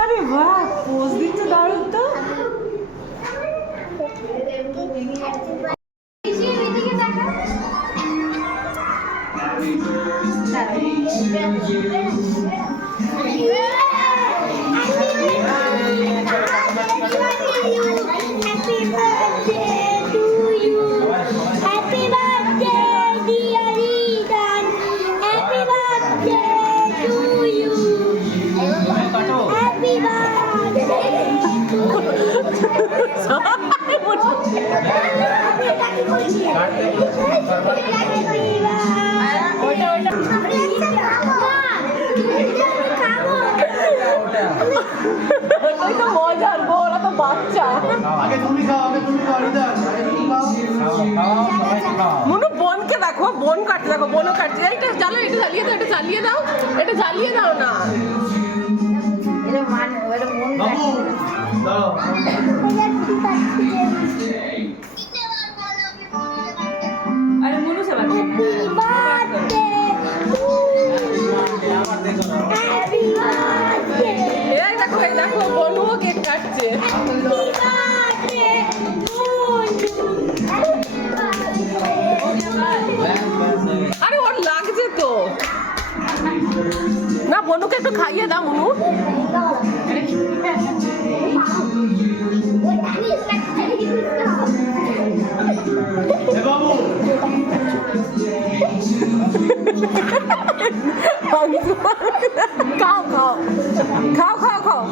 আরে বাহ, পোজ দিচ্ছে দারুণ তো। মজার গো, ওরা তো বাচ্চা। মনু বোনকে দেখো, বোন কাটছে, দেখো বোনও কাটছে। এটা জ্বালো, এটা জ্বালিয়ে দাও, এটা জ্বালিয়ে দাও, এটা জ্বালিয়ে দাও না। আরে মনু সে দেখো, এই দেখো বনুও কেক কাটছে। আরে ওর লাগছে তো না, বনুকে একটু খাইয়ে দাও মনু। খাও খাও খাও খাও খাও।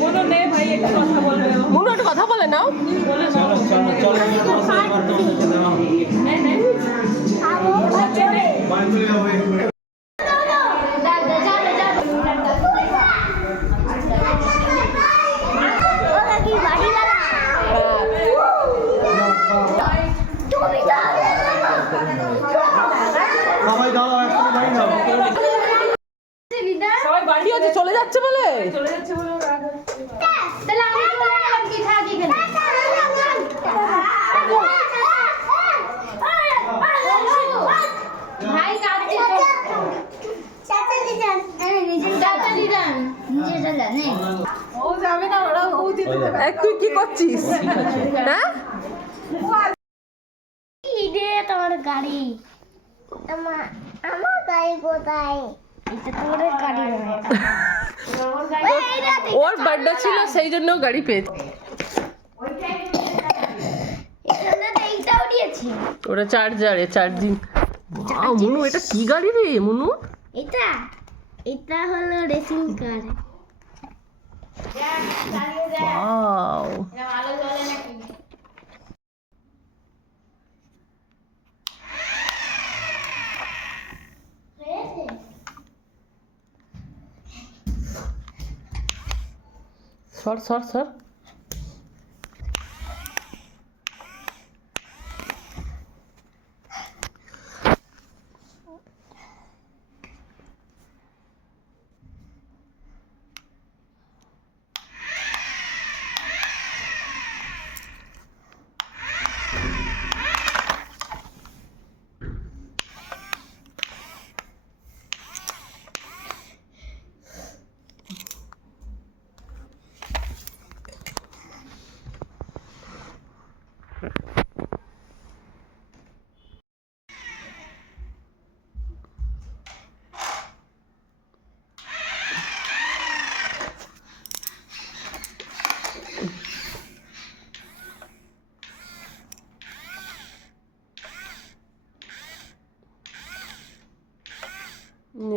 মনু নে ভাই, একটু কথা বলে নাও। মনু একটু কথা বলে নাও। চলো চলো চলো, সবাই বাড়ি আছে, চলে যাচ্ছে বলে তুই কি করছিস? হ্যাঁ, তোমার গাড়ি, আমার গাড়ি কোথায়? ওর বার্থডে ছিল সেই জন্য গাড়ি পেয়েছে। ওটা চার্জারে চার্জিং। মনু এটা কি গাড়ি রে মনু? এটা এটা হলো রেসিং কার। ওয়াও, সর সর সর।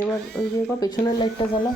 এবার ওই যে পেছনের লাইটটা জ্বালা।